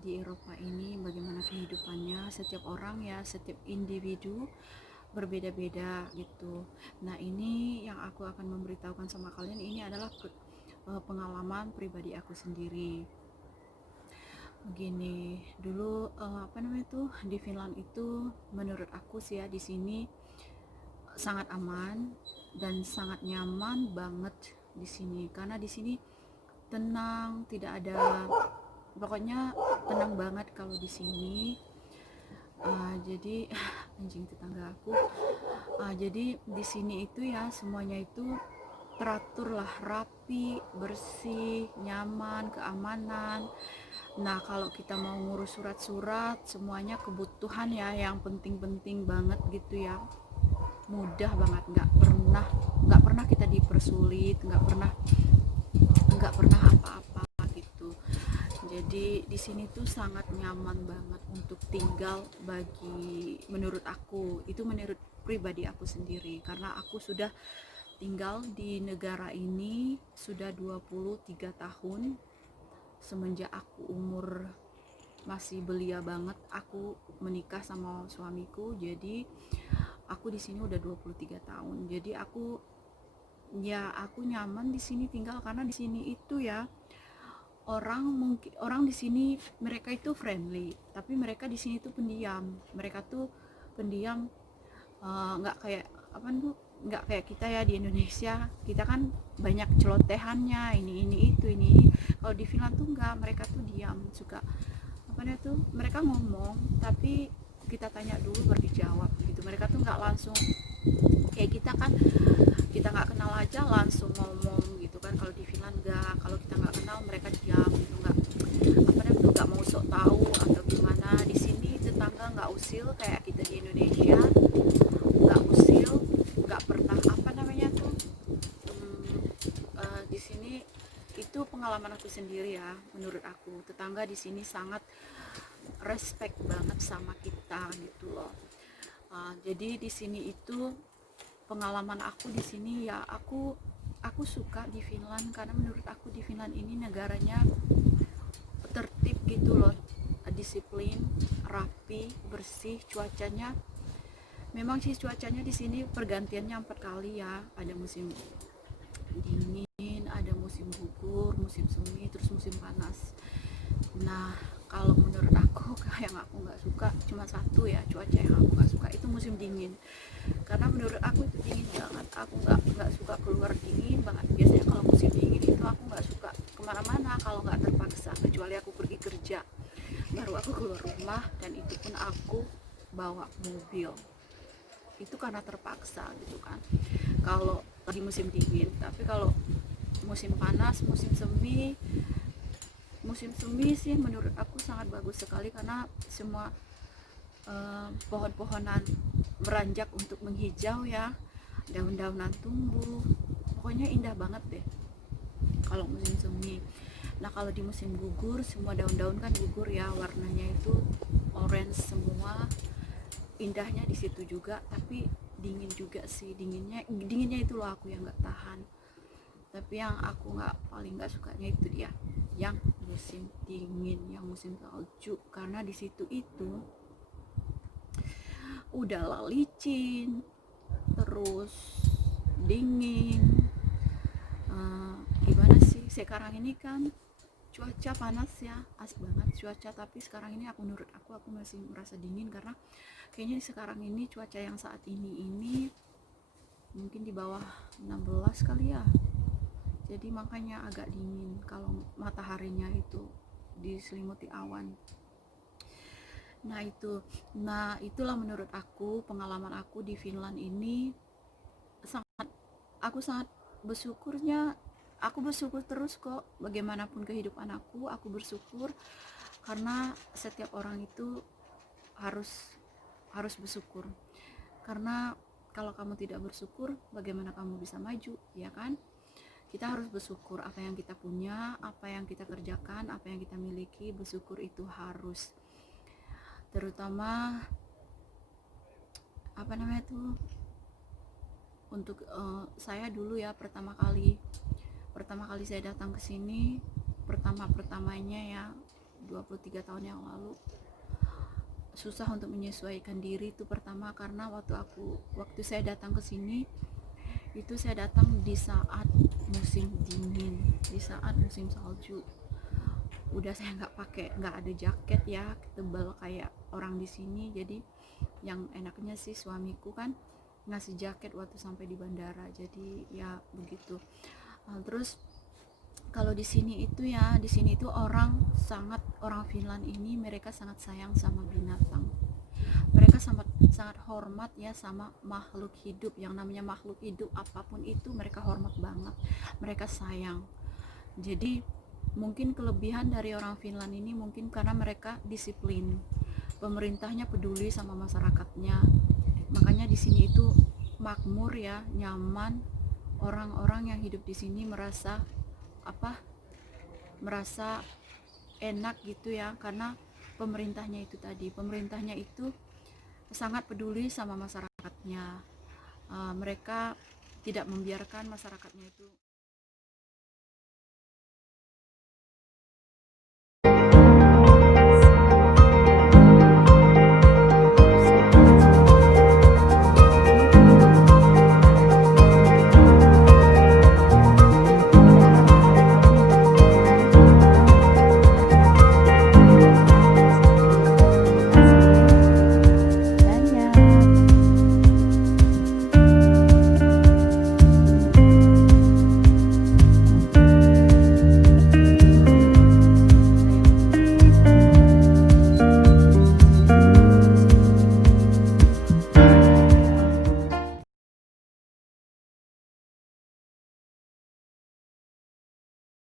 di Eropa ini bagaimana kehidupannya. Setiap orang ya, setiap individu berbeda-beda gitu. Nah, ini yang aku akan memberitahukan sama kalian ini adalah pengalaman pribadi aku sendiri. Begini, dulu di Finland itu menurut aku sih ya, di sini sangat aman dan sangat nyaman banget di sini, karena di sini tenang, tidak ada, pokoknya tenang banget kalau di sini. Jadi anjing tetangga aku. Jadi di sini itu ya semuanya itu teratur lah, rapi, bersih, nyaman, keamanan. Nah, kalau kita mau ngurus surat-surat, semuanya kebutuhan ya yang penting-penting banget gitu ya, mudah banget, nggak pernah kita dipersulit, nggak pernah apa-apa gitu. Jadi di sini tuh sangat nyaman banget untuk tinggal, menurut aku, itu menurut pribadi aku sendiri, karena aku sudah tinggal di negara ini sudah 23 tahun. Semenjak aku umur masih belia banget, aku menikah sama suamiku. Jadi aku di sini udah 23 tahun. Jadi aku nyaman di sini tinggal, karena di sini itu ya orang di sini mereka itu friendly, tapi mereka di sini tuh pendiam. Mereka tuh pendiam, nggak kayak apa tuh, nggak kayak kita ya di Indonesia. Kita kan banyak celotehannya, ini itu ini. Kalau di Finland tuh enggak, mereka tuh diam, suka tuh, mereka ngomong tapi kita tanya dulu baru dijawab gitu. Mereka tuh nggak langsung kayak kita kan, kita nggak kenal aja langsung ngomong gitu kan. Kalau di Finland nggak, kalau kita nggak kenal mereka diam gitu, nggak mau sok tahu atau gimana. Di sini tetangga nggak usil kayak kita di Indonesia, nggak usil, nggak pernah di sini. Itu pengalaman aku sendiri ya, menurut aku tetangga di sini sangat respect banget sama kita gitu loh. Jadi di sini itu pengalaman aku di sini ya, aku suka di Finland, karena menurut aku di Finland ini negaranya tertib gitu loh, disiplin, rapi, bersih. Cuacanya memang sih, cuacanya di sini pergantiannya 4 kali ya, ada musim dingin, ada musim gugur, musim semi, terus musim panas. Nah, kalau menurut aku yang aku nggak suka cuma satu ya, cuaca yang aku nggak suka itu musim dingin, karena menurut aku itu dingin banget. Aku nggak suka keluar, dingin banget. Biasanya kalau musim dingin itu aku nggak suka kemana-mana kalau nggak terpaksa, kecuali aku pergi kerja baru aku keluar rumah, dan itu pun aku bawa mobil, itu karena terpaksa gitu kan, kalau lagi musim dingin. Tapi kalau musim panas, musim semi sih menurut aku sangat bagus sekali, karena semua pohon-pohonan beranjak untuk menghijau ya, daun-daunan tumbuh, pokoknya indah banget deh kalau musim semi. Nah, kalau di musim gugur, semua daun-daun kan gugur ya, warnanya itu orange semua. Indahnya di situ juga, tapi dingin juga sih. Dinginnya itu loh aku yang nggak tahan. Tapi yang aku paling nggak sukanya itu dia yang musim dingin, yang musim salju, karena di situ itu udahlah licin, terus dingin. Gimana sih, sekarang ini kan cuaca panas ya, asik banget cuaca. Tapi sekarang ini menurut aku masih merasa dingin, karena kayaknya sekarang ini cuaca yang saat ini mungkin di bawah 16 kali ya, jadi makanya agak dingin kalau mataharinya itu diselimuti awan. Nah itulah menurut aku pengalaman aku di Finland ini. Aku sangat bersyukurnya, aku bersyukur terus kok, bagaimanapun kehidupan aku bersyukur, karena setiap orang itu harus harus bersyukur. Karena kalau kamu tidak bersyukur, bagaimana kamu bisa maju, ya kan? Kita harus bersyukur apa yang kita punya, apa yang kita kerjakan, apa yang kita miliki. Bersyukur itu harus, terutama untuk saya dulu ya, pertama kali saya datang ke sini, pertamanya ya, 23 tahun yang lalu susah untuk menyesuaikan diri. Itu pertama karena waktu saya datang ke sini itu saya datang di saat musim dingin, di saat musim salju. Udah saya nggak ada jaket ya tebal kayak orang di sini. Jadi yang enaknya sih suamiku kan ngasih jaket waktu sampai di bandara, jadi ya begitu. Terus kalau di sini itu orang Finland ini mereka sangat sayang sama binatang. Mereka sangat sangat hormat ya sama makhluk hidup. Yang namanya makhluk hidup apapun itu mereka hormat banget, mereka sayang. Jadi mungkin kelebihan dari orang Finland ini mungkin karena mereka disiplin, pemerintahnya peduli sama masyarakatnya, makanya di sini itu makmur ya, nyaman. Orang-orang yang hidup di sini merasa enak gitu ya, karena pemerintahnya itu sangat peduli sama masyarakatnya. Mereka tidak membiarkan masyarakatnya itu